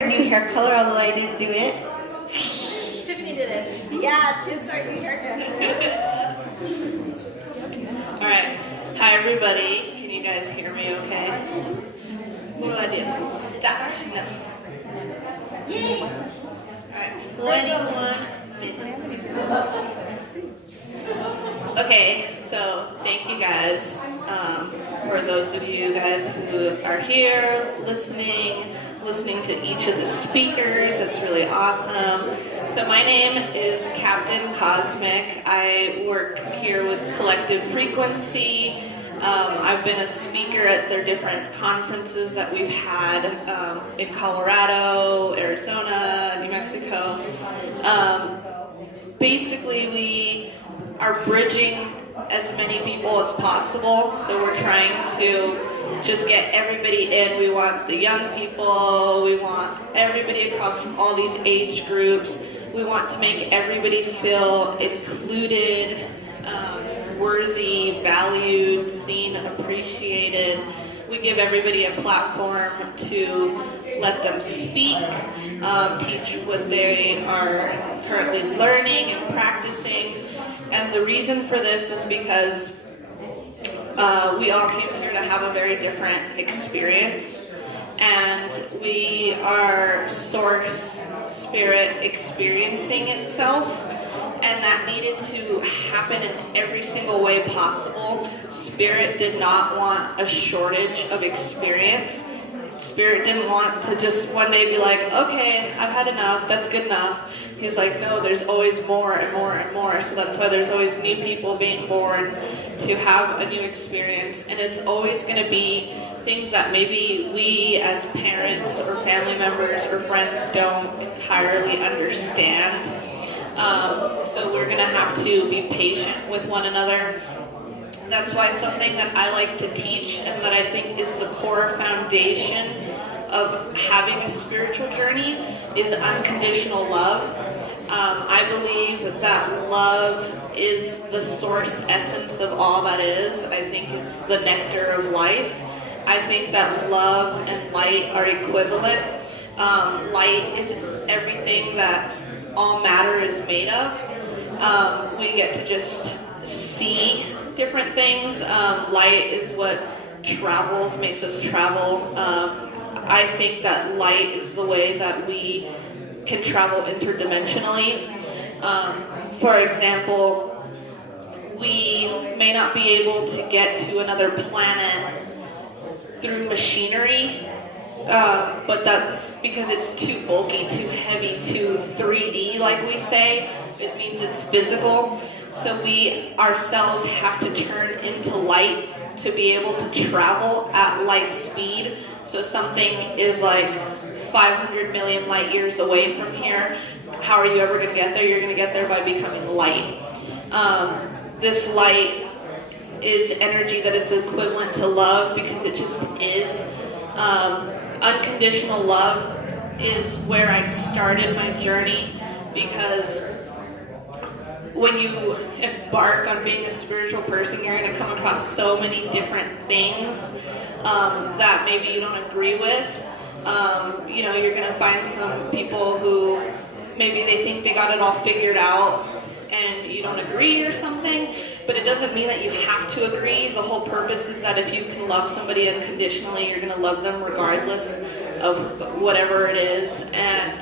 New hair color, although I didn't do it. Tiffany did it. Yeah, Tiff's our new hairdresser. Alright. Hi everybody. Can you guys hear me okay? What do I do? Stop. No. Yay! Alright, 21 minutes. Okay, so thank you guys for those of you guys who are here listening to each of the speakers. It's really awesome. So my name is Captain Cosmic. I work here with Collective Frequency. I've been a speaker at their different conferences that we've had in Colorado, Arizona, New Mexico. Basically, we are bridging as many people as possible, so we're trying to just get everybody in. We want the young people, we want everybody across from all these age groups. We want to make everybody feel included, worthy, valued, seen, appreciated. We give everybody a platform to let them speak, teach what they are currently learning and practicing. And the reason for this is because we all came here to have a very different experience, and we are source spirit experiencing itself, and that needed to happen in every single way possible. Spirit did not want a shortage of experience. Spirit didn't want to just one day be like, okay, I've had enough, that's good enough. He's like, no, there's always more and more and more. So that's why there's always new people being born to have a new experience. And it's always going to be things that maybe we as parents or family members or friends don't entirely understand. So we're going to have to be patient with one another. That's why something that I like to teach and that I think is the core foundation of having a spiritual journey is unconditional love. I believe that love is the source essence of all that is. I think it's the nectar of life. I think that love and light are equivalent. Light is everything that all matter is made of. We get to just see different things. Light is what travels, makes us travel. I think that light is the way that we can travel interdimensionally. For example, we may not be able to get to another planet through machinery, but that's because it's too bulky, too heavy, too 3D, like we say. It means it's physical. So we ourselves have to turn into light to be able to travel at light speed. So something is like 500 million light years away from here. How are you ever going to get there? You're going to get there by becoming light. This light is energy that is equivalent to love because it just is. Unconditional love is where I started my journey, because when you embark on being a spiritual person, you're going to come across so many different things that maybe you don't agree with. You're going to find some people who maybe they think they got it all figured out and you don't agree or something, but it doesn't mean that you have to agree. The whole purpose is that if you can love somebody unconditionally, you're going to love them regardless of whatever it is. And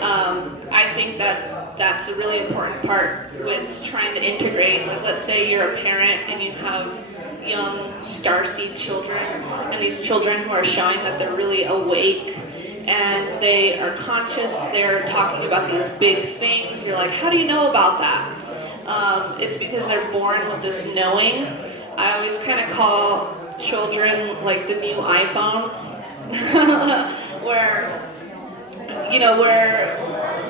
I think that that's a really important part with trying to integrate. Like, let's say you're a parent and you have young starseed children, and these children who are showing that they're really awake and they are conscious, they're talking about these big things. You're like, how do you know about that? It's because they're born with this knowing. I always kind of call children like the new iPhone, where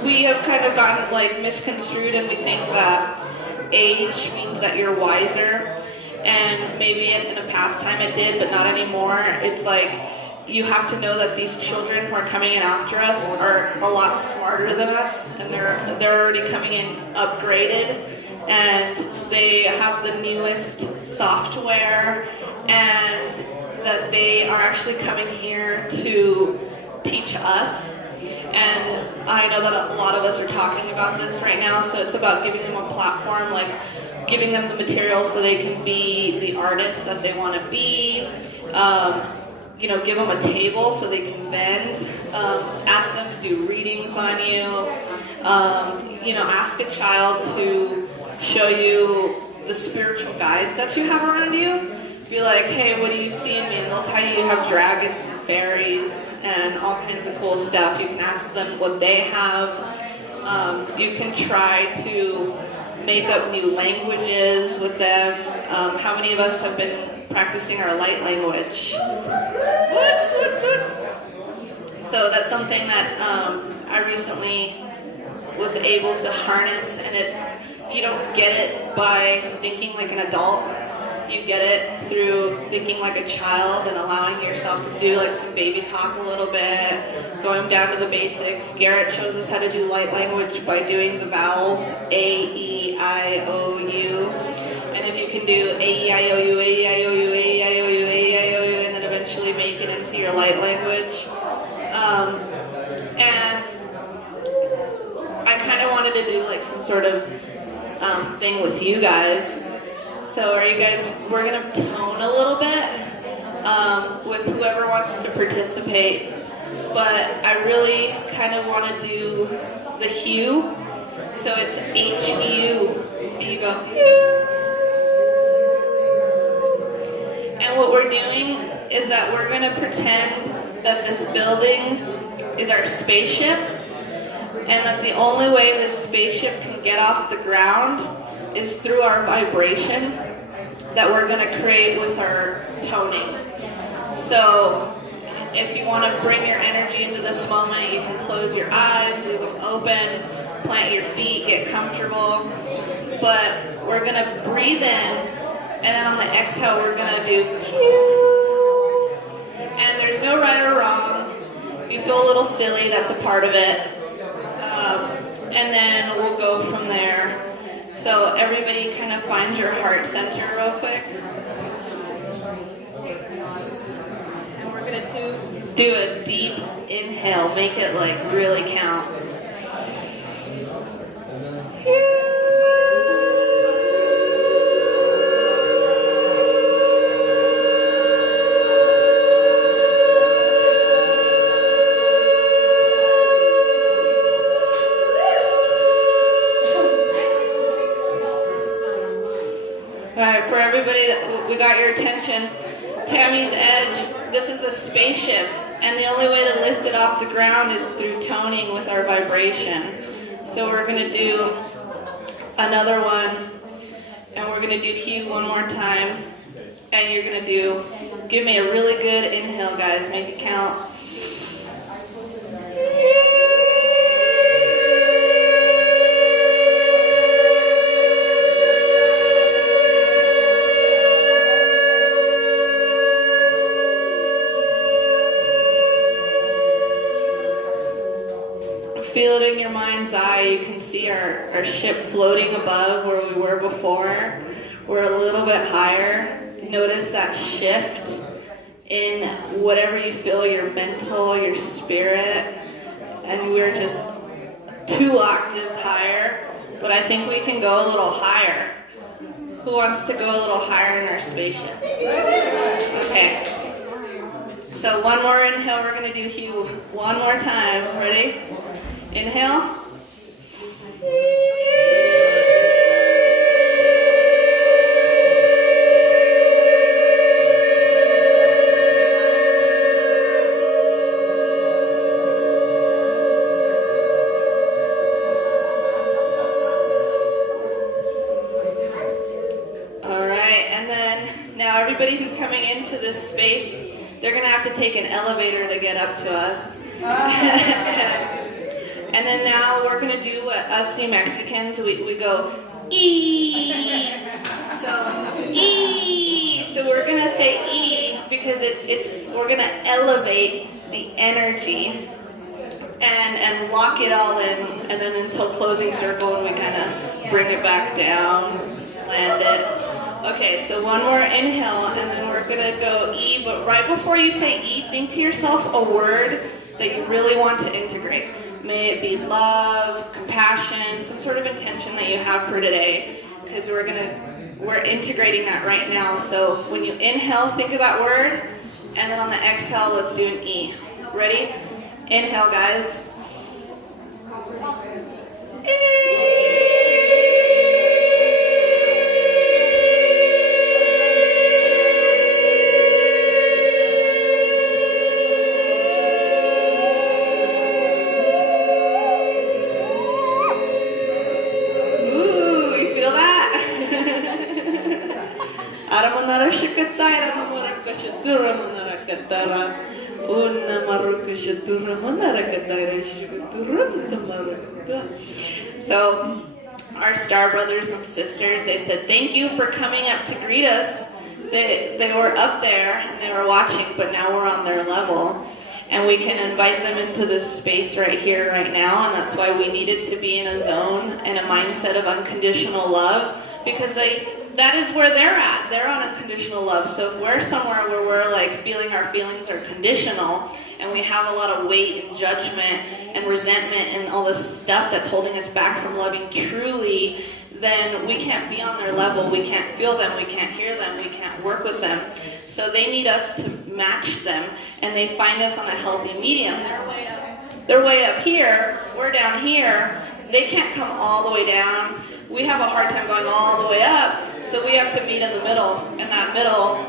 we have kind of gotten like misconstrued, and we think that age means that you're wiser, and maybe in a past time it did, but not anymore. It's like you have to know that these children who are coming in after us are a lot smarter than us, and they're already coming in upgraded, and they have the newest software, and that they are actually coming here to teach us. And I know that a lot of us are talking about this right now, so it's about giving them a platform, like giving them the material so they can be the artists that they want to be. Give them a table so they can vent. Ask them to do readings on you. Ask a child to show you the spiritual guides that you have around you. Be like, hey, what do you see in me? And they'll tell you have dragons and fairies and all kinds of cool stuff. You can ask them what they have. You can try to make up new languages with them. How many of us have been practicing our light language? So that's something that I recently was able to harness, and you don't get it by thinking like an adult. You get it through thinking like a child and allowing yourself to do like some baby talk a little bit, going down to the basics. Garrett shows us how to do light language by doing the vowels A, E, I, O, U. And if you can do A, E, I, O, U, A, E, I, O, U, A, E, I, O, U, A, E, I, O, U, and then eventually make it into your light language. And I kind of wanted to do like some sort of thing with you guys. So we're going to tone a little bit with whoever wants to participate, but I really kind of want to do the hue, so it's H-U, and you go, hue. And what we're doing is that we're going to pretend that this building is our spaceship, and that the only way this spaceship can get off the ground is through our vibration that we're going to create with our toning. So if you want to bring your energy into this moment, you can close your eyes, leave them open, plant your feet, get comfortable. But we're going to breathe in, and then on the exhale we're going to do Q. And there's no right or wrong. If you feel a little silly, that's a part of it. And then we'll go from there. So everybody kind of find your heart center real quick. And we're going to do a deep inhale. Make it like really count. For everybody that we got your attention, Tammy's Edge, this is a spaceship, and the only way to lift it off the ground is through toning with our vibration. So we're going to do another one, and we're going to do hue one more time, and you're going to give me a really good inhale, guys, make it count. Feel it in your mind's eye. You can see our ship floating above where we were before. We're a little bit higher. Notice that shift in whatever you feel, your mental, your spirit. And we're just 2 octaves higher. But I think we can go a little higher. Who wants to go a little higher in our spaceship? Okay. So one more inhale. We're going to do hue one more time. Ready? Inhale. All right, and then now everybody who's coming into this space, they're going to have to take an elevator to get up to us. And then now we're going to do what us New Mexicans, we go, E. So, E. So we're going to say E because we're going to elevate the energy and lock it all in, and then until closing circle and we kind of bring it back down, land it. Okay, so one more inhale, and then we're going to go E, but right before you say E, think to yourself a word that you really want to integrate. May it be love, compassion, some sort of intention that you have for today, because we're integrating that right now. So when you inhale, think of that word, and then on the exhale, let's do an E. Ready? Inhale, guys. So, our star brothers and sisters, they said, thank you for coming up to greet us. They were up there and they were watching, but now we're on their level. And we can invite them into this space right here, right now, and that's why we needed to be in a zone and a mindset of unconditional love, because that is where they're at. They're on unconditional love. So if we're somewhere where we're like feeling our feelings are conditional, and we have a lot of weight and judgment and resentment and all this stuff that's holding us back from loving truly, then we can't be on their level. We can't feel them. We can't hear them. We can't work with them. So they need us to match them, and they find us on a healthy medium. They're way up here. We're down here. They can't come all the way down. We have a hard time going all the way up, so we have to meet in the middle. And that middle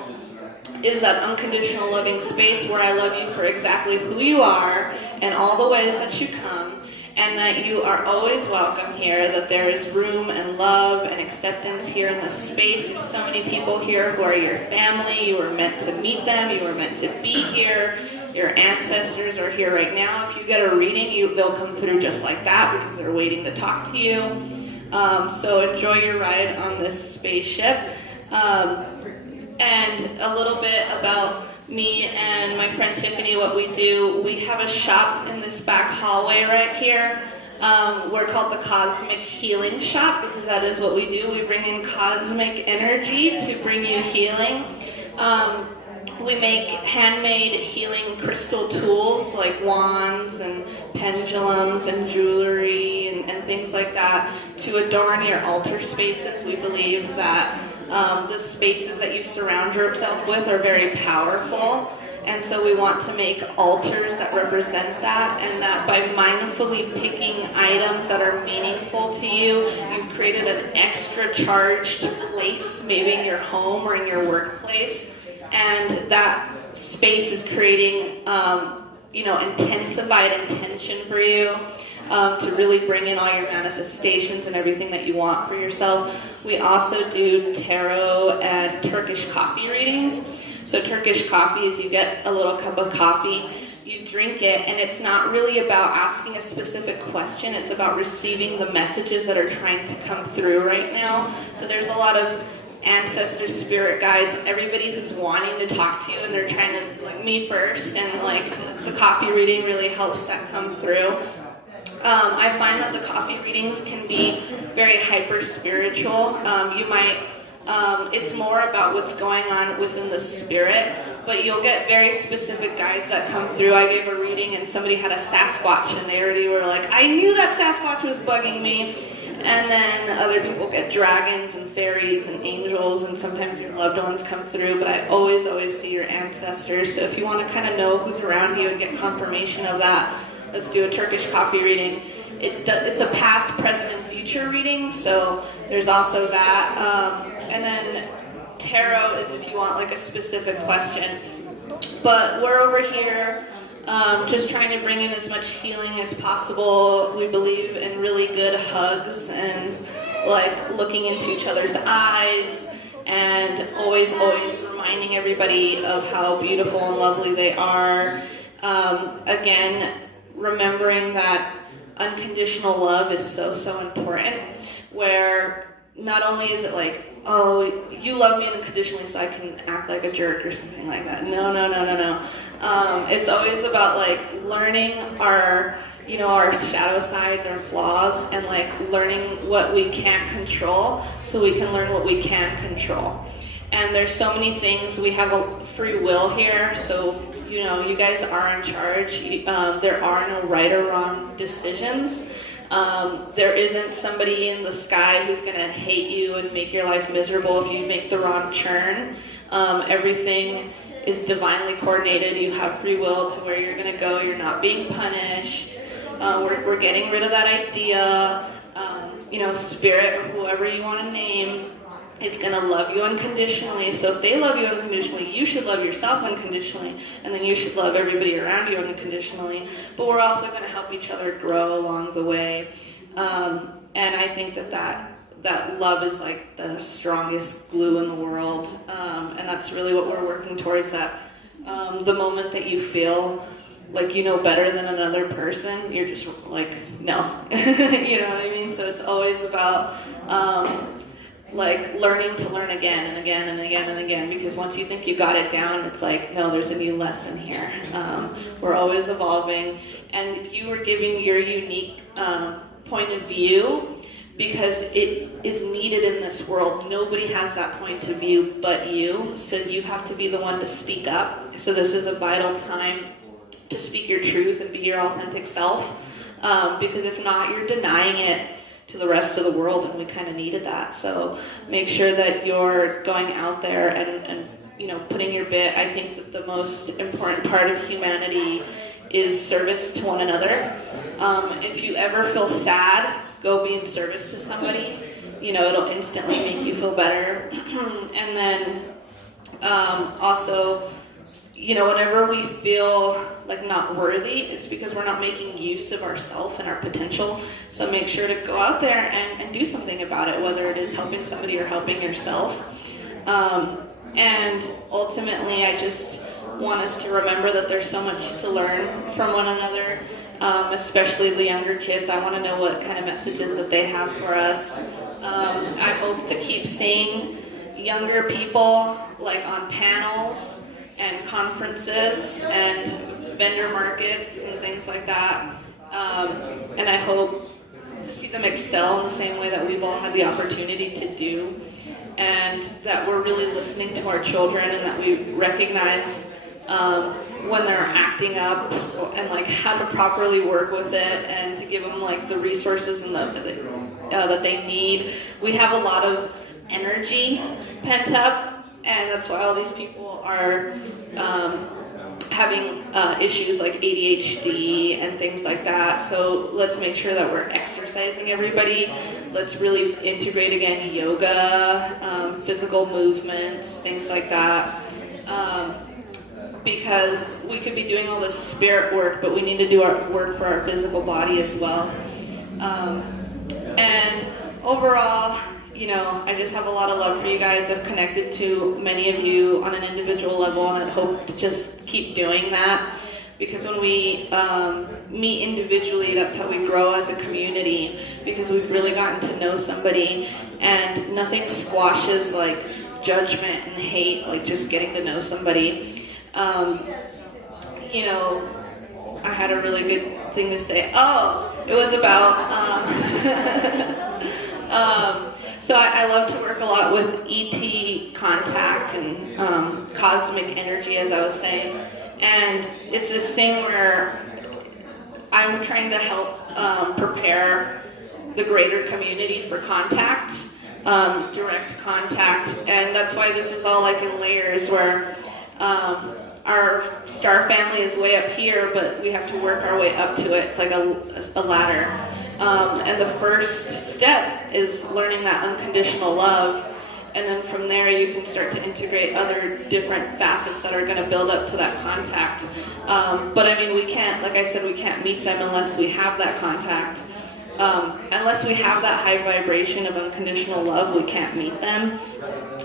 is that unconditional loving space where I love you for exactly who you are and all the ways that you come, and that you are always welcome here, that there is room and love and acceptance here in this space. There's so many people here who are your family. You were meant to meet them. You were meant to be here. Your ancestors are here right now. If you get a reading, they'll come through just like that because they're waiting to talk to you. So enjoy your ride on this spaceship. And a little bit about me and my friend Tiffany, what we do. We have a shop in this back hallway right here. We're called the Cosmic Healing Shop because that is what we do. We bring in cosmic energy to bring you healing. We make handmade healing crystal tools like wands and pendulums and jewelry and things like that to adorn your altar spaces. We believe that the spaces that you surround yourself with are very powerful, and so we want to make altars that represent that, and that by mindfully picking items that are meaningful to you, you've created an extra charged place, maybe in your home or in your workplace, and that space is creating intensified intention for you. To really bring in all your manifestations and everything that you want for yourself. We also do tarot and Turkish coffee readings. So Turkish coffee is you get a little cup of coffee, you drink it, and it's not really about asking a specific question, it's about receiving the messages that are trying to come through right now. So there's a lot of ancestors, spirit guides, everybody who's wanting to talk to you, and they're trying to, like me first, and like the coffee reading really helps that come through. I find that the coffee readings can be very hyper-spiritual. It's more about what's going on within the spirit, but you'll get very specific guides that come through. I gave a reading and somebody had a Sasquatch and they already were like, I knew that Sasquatch was bugging me. And then other people get dragons and fairies and angels, and sometimes your loved ones come through, but I always see your ancestors. So if you want to kind of know who's around you and get confirmation of that, let's do a Turkish coffee reading. It's a past, present, and future reading, so there's also that. And then tarot is if you want like a specific question. But we're over here just trying to bring in as much healing as possible. We believe in really good hugs and like looking into each other's eyes and always reminding everybody of how beautiful and lovely they are. Again, remembering that unconditional love is so important, where not only is it like, oh, you love me unconditionally so I can act like a jerk or something like that. No. It's always about like learning our shadow sides, our flaws, and like learning what we can't control so we can learn what we can control. And there's so many things. We have a free will here, so You know, you guys are in charge. There are no right or wrong decisions. There isn't somebody in the sky who's going to hate you and make your life miserable if you make the wrong turn. Everything is divinely coordinated. You have free will to where you're going to go. You're not being punished. We're getting rid of that idea. You know, spirit, or whoever you want to name, it's going to love you unconditionally. So if they love you unconditionally, you should love yourself unconditionally, and then you should love everybody around you unconditionally. But we're also going to help each other grow along the way. And I think that love is like the strongest glue in the world. And that's really what we're working towards. That the moment that you feel like you know better than another person, you're just like, no. You know what I mean? So it's always about like learning to learn again and again and again and again, because once you think you got it down, it's like, no, there's a new lesson here. We're always evolving, and you are giving your unique point of view because it is needed in this world. Nobody has that point of view but you, so you have to be the one to speak up. So this is a vital time to speak your truth and be your authentic self, because if not, you're denying it to the rest of the world, and we kind of needed that. So make sure that you're going out there and you know, putting your bit. I think that the most important part of humanity is service to one another. If you ever feel sad, go be in service to somebody. You know, it'll instantly make you feel better. And then also, you know, whenever we feel like not worthy, it's because we're not making use of ourselves and our potential. So make sure to go out there and do something about it, whether it is helping somebody or helping yourself. And ultimately, I just want us to remember that there's so much to learn from one another, especially the younger kids. I want to know what kind of messages that they have for us. I hope to keep seeing younger people like on panels and conferences and vendor markets and things like that. And I hope to see them excel in the same way that we've all had the opportunity to do, and that we're really listening to our children, and that we recognize when they're acting up and like how to properly work with it, and to give them like the resources and that they need. We have a lot of energy pent up, and that's why all these people are having issues like ADHD and things like that. So let's make sure that we're exercising everybody. Let's really integrate again yoga, physical movements, things like that. Because we could be doing all this spirit work, but we need to do our work for our physical body as well. And overall, you know, I just have a lot of love for you guys. I've connected to many of you on an individual level, and I hope to just keep doing that, because when we meet individually, that's how we grow as a community, because we've really gotten to know somebody, and nothing squashes like judgment and hate, like just getting to know somebody. You know, I had a really good thing to say. Oh, it was about so I love to work a lot with ET contact and cosmic energy, as I was saying. And it's this thing where I'm trying to help prepare the greater community for contact, direct contact. And that's why this is all like in layers, where our star family is way up here, but we have to work our way up to it. It's like a ladder. And the first step is learning that unconditional love, and then from there you can start to integrate other different facets that are going to build up to that contact. But I mean, we can't, like I said, we can't meet them unless we have that contact. Unless we have that high vibration of unconditional love, we can't meet them.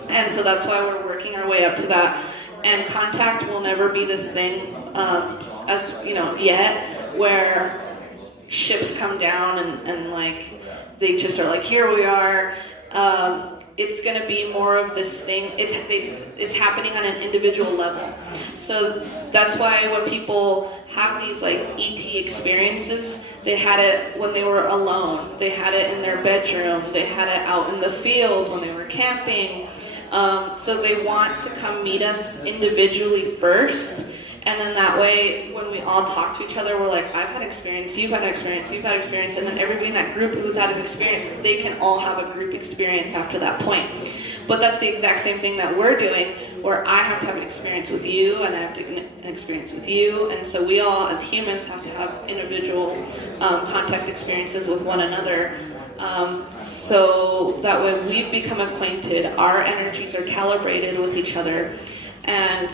And so that's why we're working our way up to that. And contact will never be this thing, as you know, yet, where ships come down and like they just are like, here we are. It's going to be more of this thing. It's happening on an individual level. So that's why when people have these like ET experiences, they had it when they were alone. They had it in their bedroom. They had it out in the field when they were camping. So they want to come meet us individually first, And then that way, when we all talk to each other, we're like, I've had experience, you've had experience, you've had experience, and then everybody in that group who's had an experience, they can all have a group experience after that point. But that's the exact same thing that we're doing, where I have to have an experience with you, and I have to have an experience with you, and so we all, as humans, have to have individual contact experiences with one another. So that way we become acquainted, our energies are calibrated with each other, and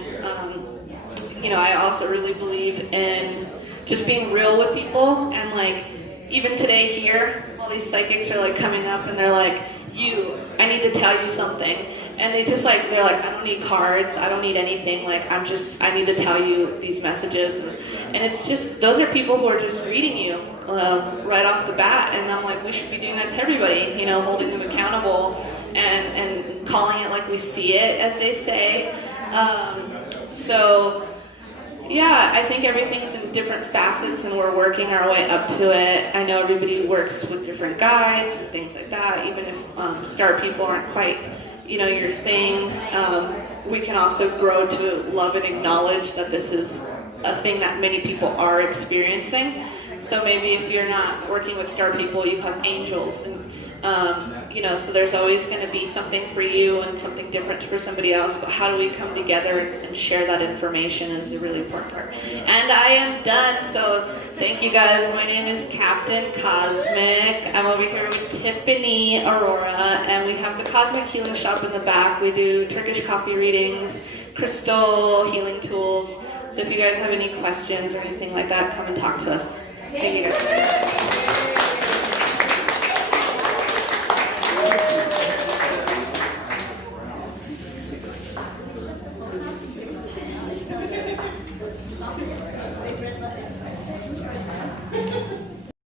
I also really believe in just being real with people, and like even today here, all these psychics are like coming up and they're like, I need to tell you something, and they're like, I don't need cards, I don't need anything, like I need to tell you these messages, and it's just, those are people who are just reading you right off the bat, and I'm like, we should be doing that to everybody, holding them accountable and calling it like we see it, as they say. So yeah, I think everything's in different facets and we're working our way up to it. I know everybody works with different guides and things like that, even if star people aren't quite, your thing. We can also grow to love and acknowledge that this is a thing that many people are experiencing. So maybe if you're not working with star people, you have angels, and so there's always going to be something for you and something different for somebody else, but how do we come together and share that information is a really important part. And I am done, so thank you guys. My name is Captain Cosmic. I'm over here with Tiffany Aurora, and we have the Cosmic Healing Shop in the back. We do Turkish coffee readings, crystal healing tools, so if you guys have any questions or anything like that, come and talk to us. Thank you guys.